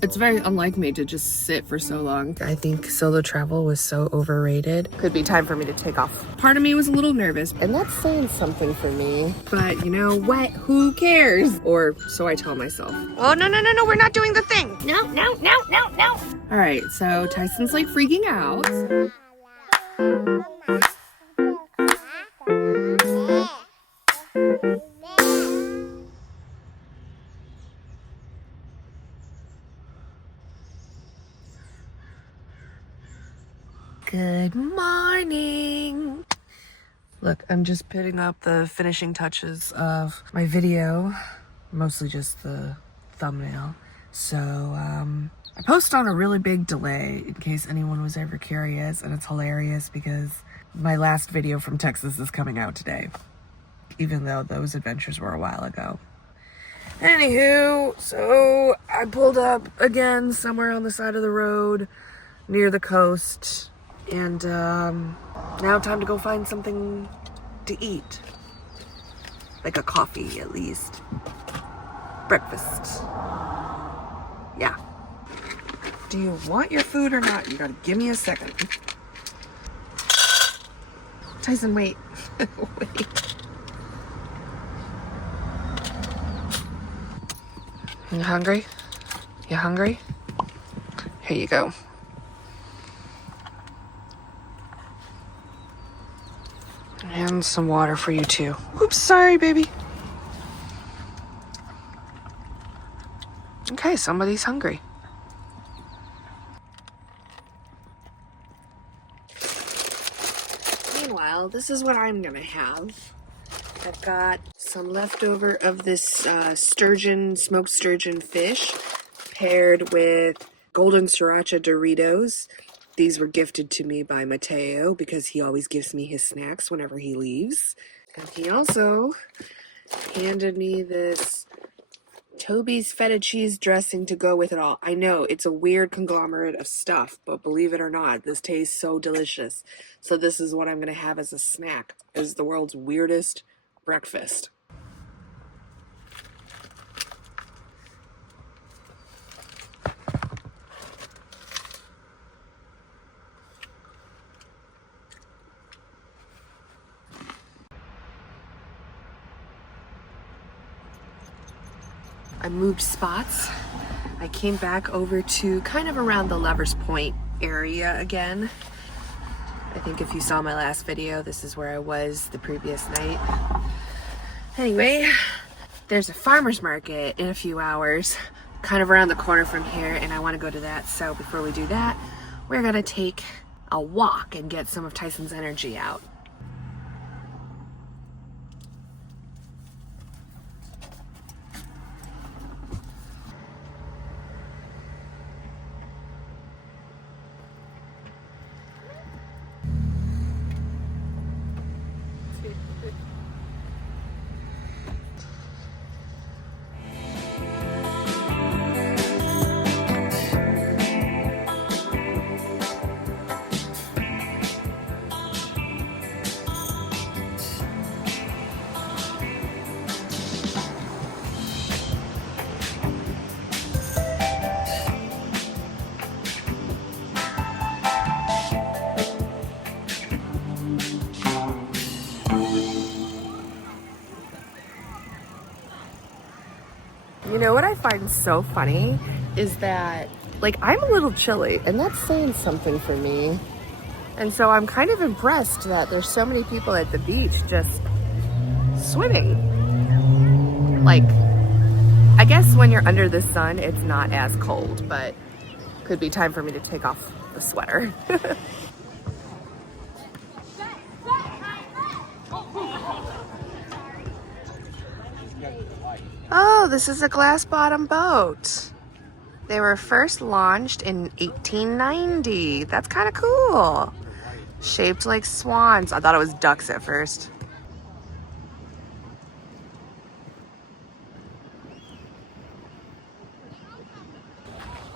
It's very unlike me to just sit for so long. I think solo travel was so overrated. Could be time for me to take off. Part of me was a little nervous, and that's saying something for me. But you know what? Who cares? Or so I tell myself. Oh, no, we're not doing the thing. No. All right, so Tyson's like freaking out. Good morning. Look, I'm just putting up the finishing touches of my video, mostly just the thumbnail. So, I post on a really big delay in case anyone was ever curious, and it's hilarious because my last video from Texas is coming out today, even though those adventures were a while ago. Anywho, so I pulled up again somewhere on the side of the road near the coast. And now time to go find something to eat. Like a coffee, at least. Breakfast. Yeah. Do you want your food or not? You gotta give me a second. Tyson, wait. Wait. You hungry? You hungry? Here you go. And some water for you too. Oops, sorry, baby. Okay, somebody's hungry. Meanwhile, this is what I'm gonna have. I've got some leftover of this sturgeon, smoked sturgeon fish paired with golden sriracha Doritos. These were gifted to me by Mateo because he always gives me his snacks whenever he leaves. And he also handed me this Toby's feta cheese dressing to go with it all. I know, it's a weird conglomerate of stuff, but believe it or not, this tastes so delicious. So this is what I'm going to have as a snack. It's the world's weirdest breakfast. I moved spots. I came back over to kind of around the Lover's Point area again. I think if you saw my last video, this is where I was the previous night. Anyway, there's a farmer's market in a few hours, kind of around the corner from here, and I want to go to that. So before we do that, we're gonna take a walk and get some of Tyson's energy out. You know what I find so funny is that, like, I'm a little chilly, and that's saying something for me. And so I'm kind of impressed that there's so many people at the beach just swimming. Like, I guess when you're under the sun, it's not as cold, but could be time for me to take off the sweater. Oh, this is a glass bottom boat. They were first launched in 1890. That's kind of cool. Shaped like swans. I thought it was ducks at first.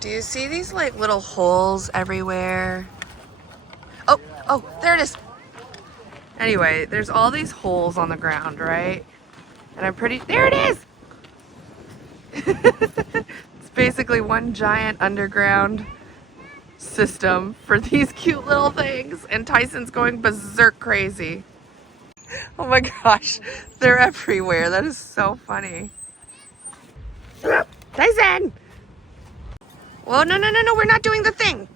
Do you see these like little holes everywhere? Oh, there it is. Anyway, there's all these holes on the ground, right? And there it is. It's basically one giant underground system for these cute little things, and Tyson's going berserk crazy. Oh my gosh, they're everywhere. That is so funny. Tyson! Well, no, we're not doing the thing.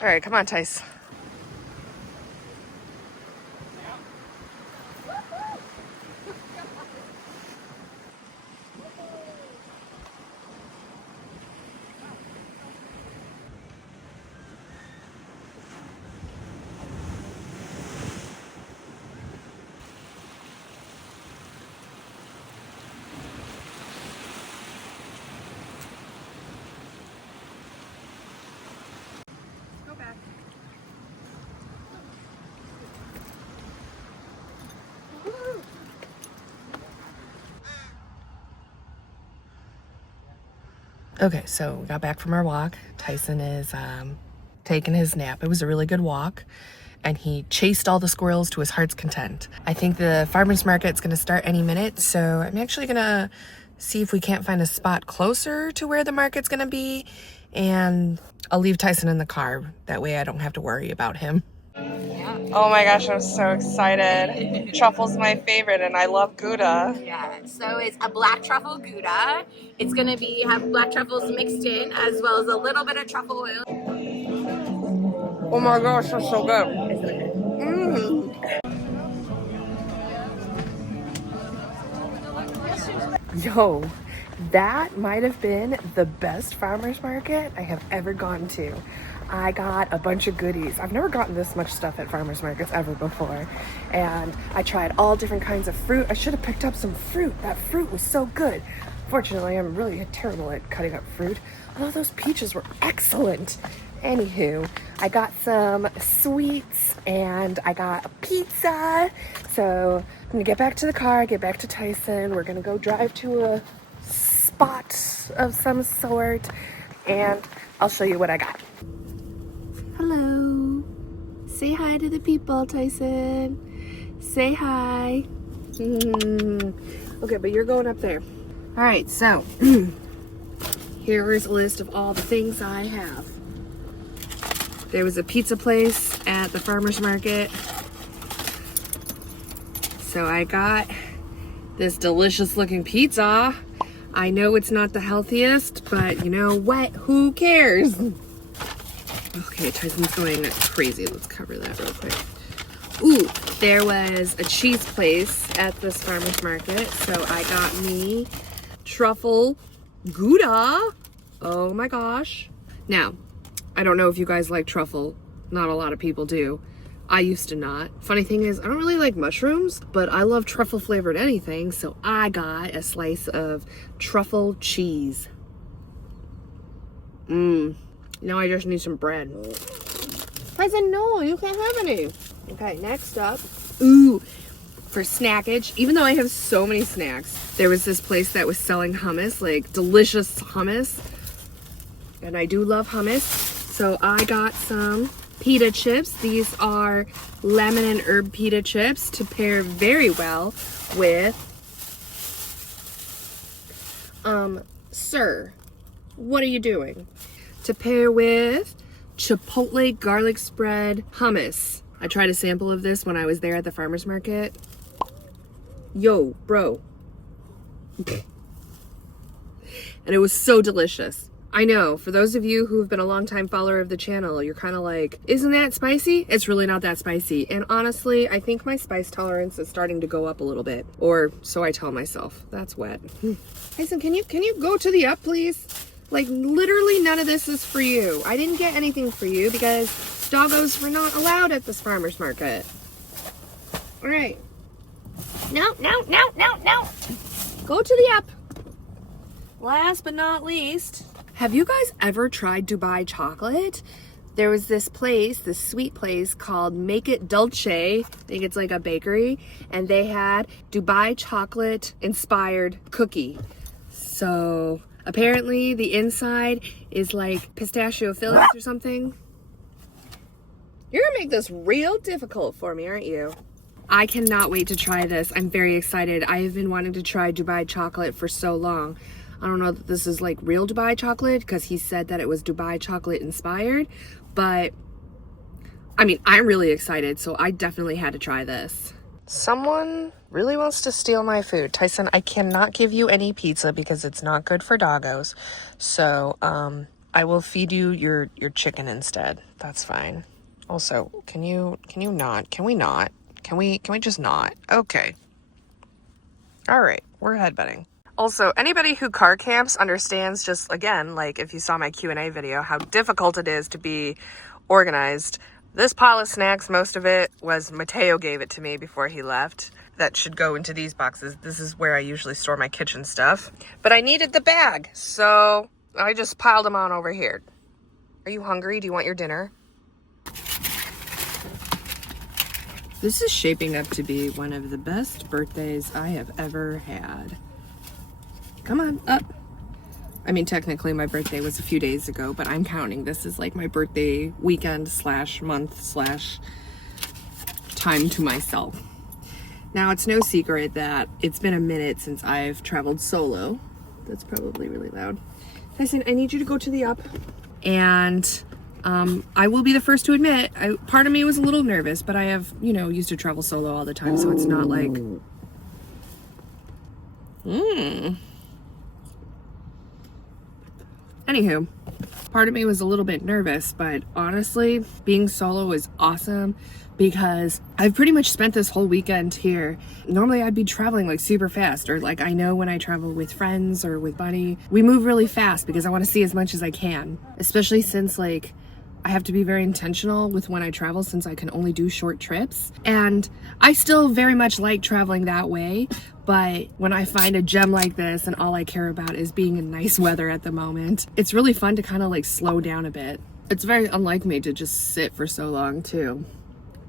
All right, come on, Tice. Go back. Okay, so we got back from our walk. Tyson is taking his nap. It was a really good walk, and he chased all the squirrels to his heart's content. I think the farmer's market's gonna start any minute, so I'm actually gonna see if we can't find a spot closer to where the market's gonna be, and I'll leave Tyson in the car. That way I don't have to worry about him. Oh my gosh, I'm so excited. Truffle's my favorite, and I love Gouda. Yeah, so it's a black truffle Gouda. It's gonna have black truffles mixed in, as well as a little bit of truffle oil. Oh my gosh, that's so good. Yo, that might have been the best farmer's market I have ever gone to. I got a bunch of goodies. I've never gotten this much stuff at farmer's markets ever before. And I tried all different kinds of fruit. I should have picked up some fruit. That fruit was so good. Fortunately, I'm really terrible at cutting up fruit. Although those peaches were excellent. Anywho, I got some sweets and I got a pizza. So I'm gonna get back to the car, get back to Tyson. We're gonna go drive to a spot of some sort and I'll show you what I got. Hello. Say hi to the people, Tyson. Say hi. Okay, but you're going up there. All right, so here is a list of all the things I have. There was a pizza place at the farmer's market. So I got this delicious looking pizza. I know it's not the healthiest, but you know what? Who cares? Okay, Tyson's going crazy. Let's cover that real quick. Ooh, there was a cheese place at this farmer's market. So I got me truffle Gouda. Oh my gosh. Now, I don't know if you guys like truffle. Not a lot of people do. I used to not. Funny thing is, I don't really like mushrooms, but I love truffle flavored anything. So I got a slice of truffle cheese. Now I just need some bread. I said, no, you can't have any. Okay, next up. Ooh, for snackage, even though I have so many snacks, there was this place that was selling hummus, like delicious hummus. And I do love hummus. So I got some pita chips. These are lemon and herb pita chips to pair very well with, sir, what are you doing? To pair with chipotle garlic spread hummus. I tried a sample of this when I was there at the farmer's market. Yo, bro. And it was so delicious. I know, for those of you who've been a longtime follower of the channel, you're kind of like, isn't that spicy? It's really not that spicy. And honestly, I think my spice tolerance is starting to go up a little bit. Or so I tell myself. That's wet. Tyson, can you go to the up, please? Like, literally none of this is for you. I didn't get anything for you because doggos were not allowed at this farmer's market. All right. No. Go to the up. Last but not least, have you guys ever tried Dubai chocolate? There was this place, this sweet place called Make It Dolce. I think it's like a bakery. And they had Dubai chocolate inspired cookie. So apparently the inside is like pistachio fillings or something. You're gonna make this real difficult for me, aren't you? I cannot wait to try this. I'm very excited. I have been wanting to try Dubai chocolate for so long. I don't know that this is like real Dubai chocolate because he said that it was Dubai chocolate inspired, but I mean, I'm really excited, so I definitely had to try this. Someone really wants to steal my food. Tyson, I cannot give you any pizza because it's not good for doggos. So, I will feed you your chicken instead. That's fine. Also, can we not? Can we just not? Okay. All right, we're headbutting. Also, anybody who car camps understands, just again, like if you saw my Q&A video, how difficult it is to be organized. This pile of snacks, most of it was Mateo gave it to me before he left. That should go into these boxes. This is where I usually store my kitchen stuff. But I needed the bag, so I just piled them on over here. Are you hungry? Do you want your dinner? This is shaping up to be one of the best birthdays I have ever had. Come on, up. I mean, technically my birthday was a few days ago, but I'm counting this as like my birthday weekend / month / time to myself. Now, it's no secret that it's been a minute since I've traveled solo. That's probably really loud. Tyson, I need you to go to the up. And I will be the first to admit, part of me was a little nervous, but I have, used to travel solo all the time, so it's not like... Anywho, part of me was a little bit nervous, but honestly, being solo is awesome because I've pretty much spent this whole weekend here. Normally I'd be traveling like super fast, or like I know when I travel with friends or with Bunny, we move really fast because I want to see as much as I can, especially since like I have to be very intentional with when I travel since I can only do short trips. And I still very much like traveling that way, but when I find a gem like this and all I care about is being in nice weather at the moment, it's really fun to kind of like slow down a bit. It's very unlike me to just sit for so long too.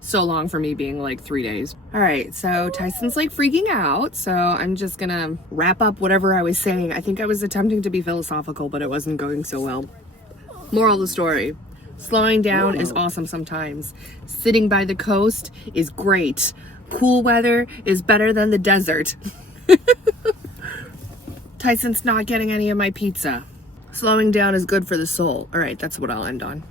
So long for me being like 3 days. All right, so Tyson's like freaking out, so I'm just gonna wrap up whatever I was saying. I think I was attempting to be philosophical, but it wasn't going so well. Moral of the story. Slowing down is awesome sometimes. Sitting by the coast is great. Cool weather is better than the desert. Tyson's not getting any of my pizza. Slowing down is good for the soul. All right, that's what I'll end on.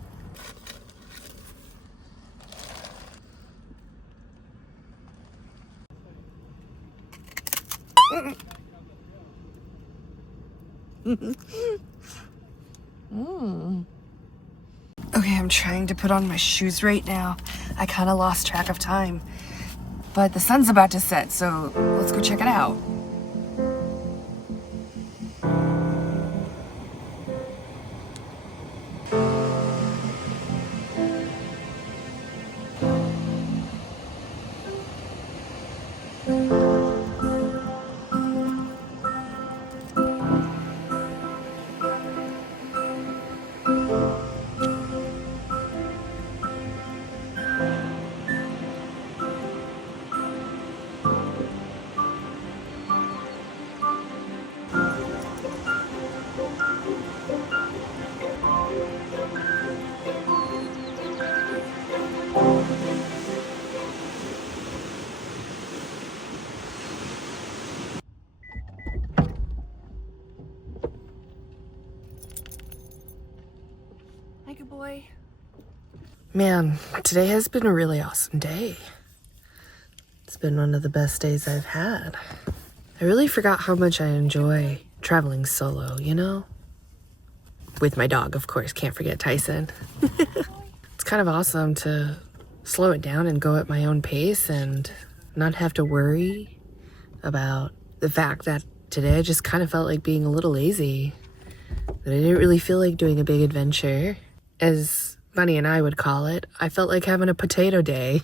Okay, I'm trying to put on my shoes right now. I kind of lost track of time. But the sun's about to set, so let's go check it out. Hi, good boy. Man, today has been a really awesome day. It's been one of the best days I've had. I really forgot how much I enjoy traveling solo, With my dog, of course, can't forget Tyson. It's kind of awesome to slow it down and go at my own pace and not have to worry about the fact that today I just kind of felt like being a little lazy. That I didn't really feel like doing a big adventure. As Bunny and I would call it, I felt like having a potato day.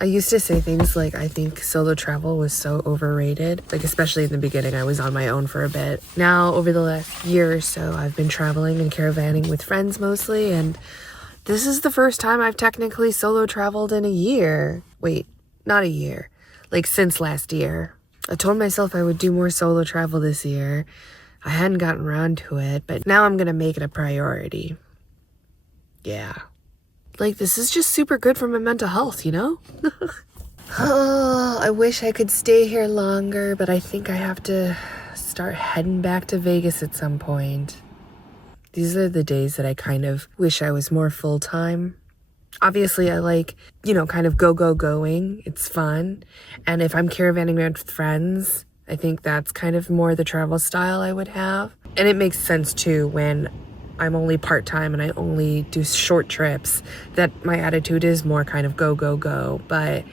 I used to say things like, I think solo travel was so overrated. Like, especially in the beginning, I was on my own for a bit. Now, over the last year or so, I've been traveling and caravanning with friends mostly, and this is the first time I've technically solo traveled in a year. Wait, not a year. Like, since last year. I told myself I would do more solo travel this year. I hadn't gotten around to it, but now I'm gonna make it a priority. Yeah. Like, this is just super good for my mental health, Oh, I wish I could stay here longer, but I think I have to start heading back to Vegas at some point. These are the days that I kind of wish I was more full-time. Obviously, I like, kind of going. It's fun. And if I'm caravanning around with friends, I think that's kind of more the travel style I would have. And it makes sense too when I'm only part-time and I only do short trips, that my attitude is more kind of go. But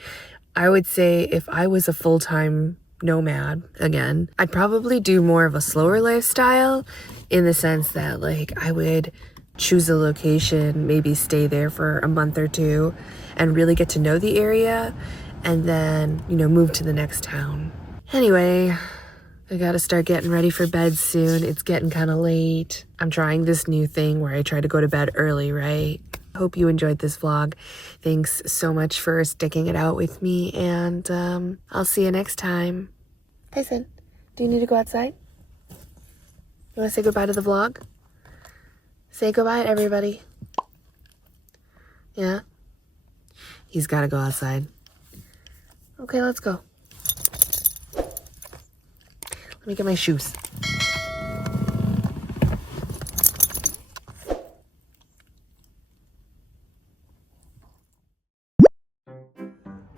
I would say if I was a full-time nomad again, I'd probably do more of a slower lifestyle, in the sense that like I would choose a location, maybe stay there for a month or two and really get to know the area, and then, move to the next town. Anyway, I gotta start getting ready for bed soon. It's getting kind of late. I'm trying this new thing where I try to go to bed early, right? Hope you enjoyed this vlog. Thanks so much for sticking it out with me, and I'll see you next time. Tyson, do you need to go outside? You want to say goodbye to the vlog? Say goodbye to everybody. Yeah? He's got to go outside. Okay, let's go. Let me get my shoes.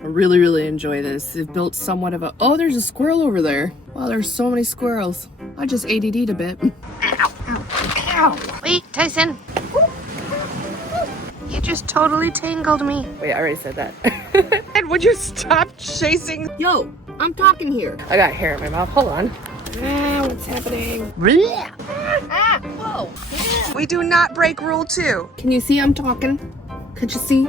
I really enjoy this. They've built somewhat of a... Oh, there's a squirrel over there. Wow, there's so many squirrels. I just ADD'd a bit. Ow. Wait, Tyson. You just totally tangled me. Wait, I already said that. And would you stop chasing? Yo, I'm talking here. I got hair in my mouth. Hold on. What's happening? Whoa. We do not break rule 2. Can you see I'm talking? Could you see?